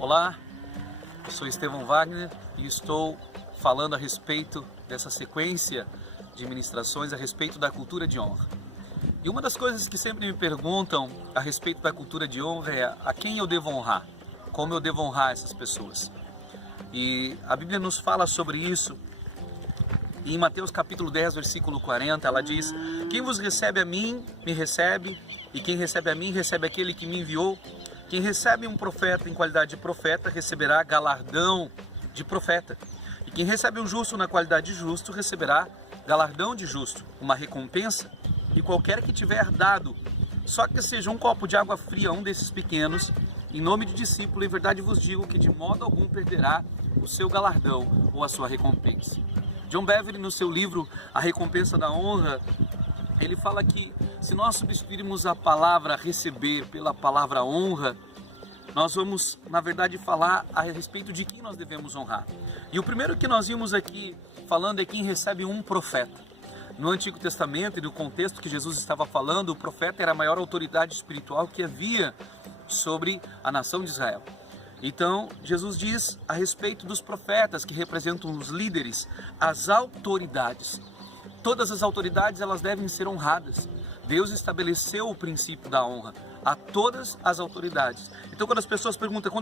Olá, eu sou Estevão Wagner e estou falando a respeito dessa sequência de ministrações a respeito da cultura de honra. E uma das coisas que sempre me perguntam a respeito da cultura de honra é a quem eu devo honrar, como eu devo honrar essas pessoas. E a Bíblia nos fala sobre isso. E em Mateus capítulo 10, versículo 40, ela diz: quem vos recebe a mim, me recebe, e quem recebe a mim, recebe aquele que me enviou. Quem recebe um profeta em qualidade de profeta, receberá galardão de profeta. E quem recebe um justo na qualidade de justo, receberá galardão de justo, uma recompensa. E qualquer que tiver dado, só que seja um copo de água fria a um desses pequenos, em nome de discípulo, em verdade vos digo que de modo algum perderá o seu galardão ou a sua recompensa. John Bevere, no seu livro A Recompensa da Honra, ele fala que se nós substituirmos a palavra receber pela palavra honra, nós vamos, na verdade, falar a respeito de quem nós devemos honrar. E o primeiro que nós vimos aqui falando é quem recebe um profeta. No Antigo Testamento e no contexto que Jesus estava falando, o profeta era a maior autoridade espiritual que havia sobre a nação de Israel. Então, Jesus diz a respeito dos profetas que representam os líderes, as autoridades. Todas as autoridades, elas devem ser honradas. Deus estabeleceu o princípio da honra a todas as autoridades. Então, quando as pessoas perguntam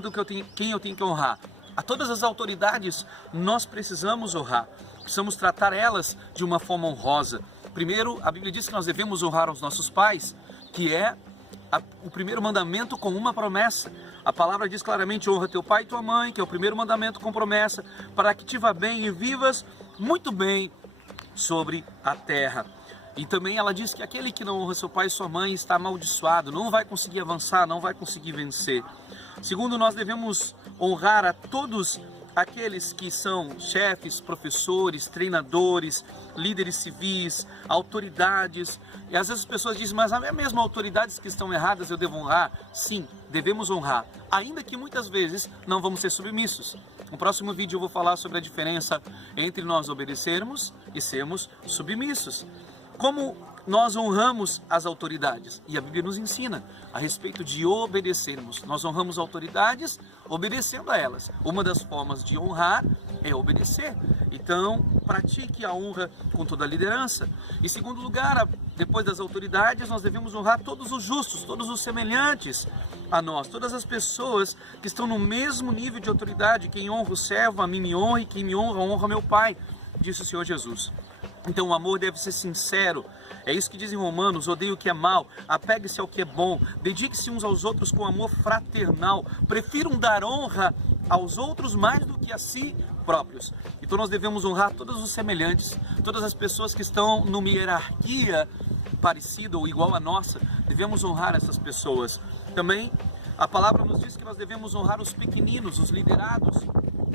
quem eu tenho que honrar, a todas as autoridades nós precisamos honrar. Precisamos tratar elas de uma forma honrosa. Primeiro, a Bíblia diz que nós devemos honrar os nossos pais, que é o primeiro mandamento com uma promessa. A palavra diz claramente: honra teu pai e tua mãe, que é o primeiro mandamento com promessa, para que te vá bem e vivas muito bem sobre a terra. E também ela diz que aquele que não honra seu pai e sua mãe está amaldiçoado, não vai conseguir avançar, não vai conseguir vencer. Segundo, nós devemos honrar a todos aqueles que são chefes, professores, treinadores, líderes civis, autoridades. E às vezes as pessoas dizem: mas é mesmo autoridades que estão erradas eu devo honrar? Sim, devemos honrar, ainda que muitas vezes não vamos ser submissos. No próximo vídeo eu vou falar sobre a diferença entre nós obedecermos e sermos submissos. Como nós honramos as autoridades? E a Bíblia nos ensina a respeito de obedecermos. Nós honramos autoridades obedecendo a elas. Uma das formas de honrar é obedecer. Então, pratique a honra com toda a liderança. Em segundo lugar, depois das autoridades, nós devemos honrar todos os justos, todos os semelhantes a nós, todas as pessoas que estão no mesmo nível de autoridade. Quem honra o servo, a mim me honra, e quem me honra, honra meu Pai, disse o Senhor Jesus. Então o amor deve ser sincero. É isso que diz em Romanos: odeie o que é mal, apegue-se ao que é bom, dedique-se uns aos outros com amor fraternal, prefiram dar honra aos outros mais do que a si próprios. Então nós devemos honrar todos os semelhantes, todas as pessoas que estão numa hierarquia parecida ou igual à nossa, devemos honrar essas pessoas. Também a palavra nos diz que nós devemos honrar os pequeninos, os liderados,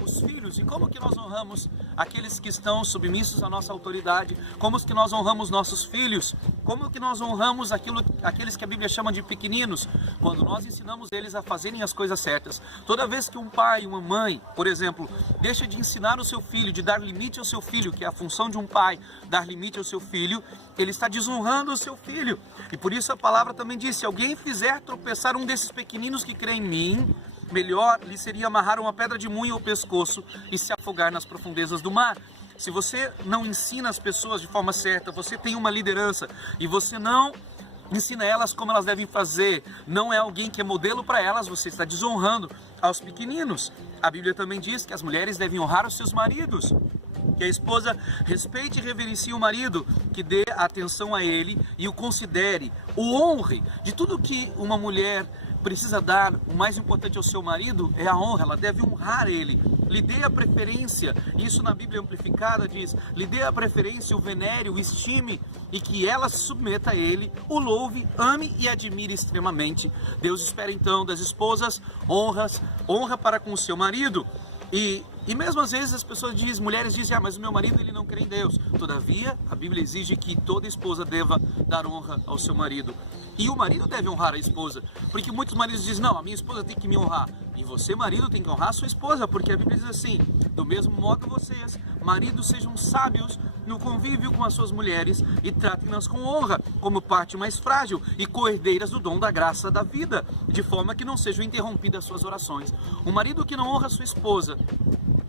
os filhos. E como que nós honramos aqueles que estão submissos à nossa autoridade? Como que nós honramos nossos filhos? Como que nós honramos aqueles que a Bíblia chama de pequeninos? Quando nós ensinamos eles a fazerem as coisas certas. Toda vez que um pai, uma mãe, por exemplo, deixa de ensinar o seu filho, de dar limite ao seu filho, que é a função de um pai, dar limite ao seu filho, ele está desonrando o seu filho. E por isso a palavra também diz: se alguém fizer tropeçar um desses pequeninos que crê em mim, melhor lhe seria amarrar uma pedra de moinho ao pescoço e se afogar nas profundezas do mar. Se você não ensina as pessoas de forma certa, você tem uma liderança e você não ensina elas como elas devem fazer, não é alguém que é modelo para elas, você está desonrando aos pequeninos. A Bíblia também diz que as mulheres devem honrar os seus maridos, que a esposa respeite e reverencie o marido, que dê atenção a ele e o considere, o honre. De tudo que uma mulher precisa dar, o mais importante ao seu marido é a honra. Ela deve honrar ele, lhe dê a preferência. Isso na Bíblia Amplificada diz: lhe dê a preferência, o venere, o estime, e que ela se submeta a ele, o louve, ame e admire extremamente. Deus espera então das esposas honra para com o seu marido. E E mesmo às vezes as pessoas dizem, mulheres dizem, mas o meu marido ele não crê em Deus. Todavia, a Bíblia exige que toda esposa deva dar honra ao seu marido. E o marido deve honrar a esposa, porque muitos maridos dizem, não, a minha esposa tem que me honrar. E você, marido, tem que honrar a sua esposa, porque a Bíblia diz assim, do mesmo modo vocês, maridos, sejam sábios no convívio com as suas mulheres e tratem-nas com honra, como parte mais frágil e co-herdeiras do dom da graça da vida, de forma que não sejam interrompidas suas orações. Um marido que não honra a sua esposa,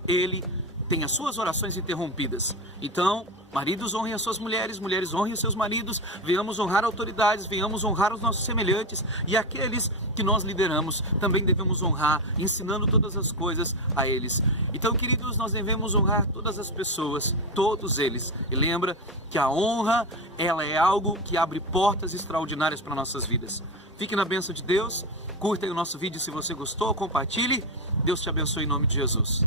ele tem as suas orações interrompidas. Então, maridos honrem as suas mulheres, mulheres honrem os seus maridos, venhamos honrar autoridades, venhamos honrar os nossos semelhantes e aqueles que nós lideramos também devemos honrar, ensinando todas as coisas a eles. Então, queridos, nós devemos honrar todas as pessoas, todos eles. E lembra que a honra, ela é algo que abre portas extraordinárias para nossas vidas. Fique na bênção de Deus, curta aí o nosso vídeo se você gostou, compartilhe. Deus te abençoe em nome de Jesus.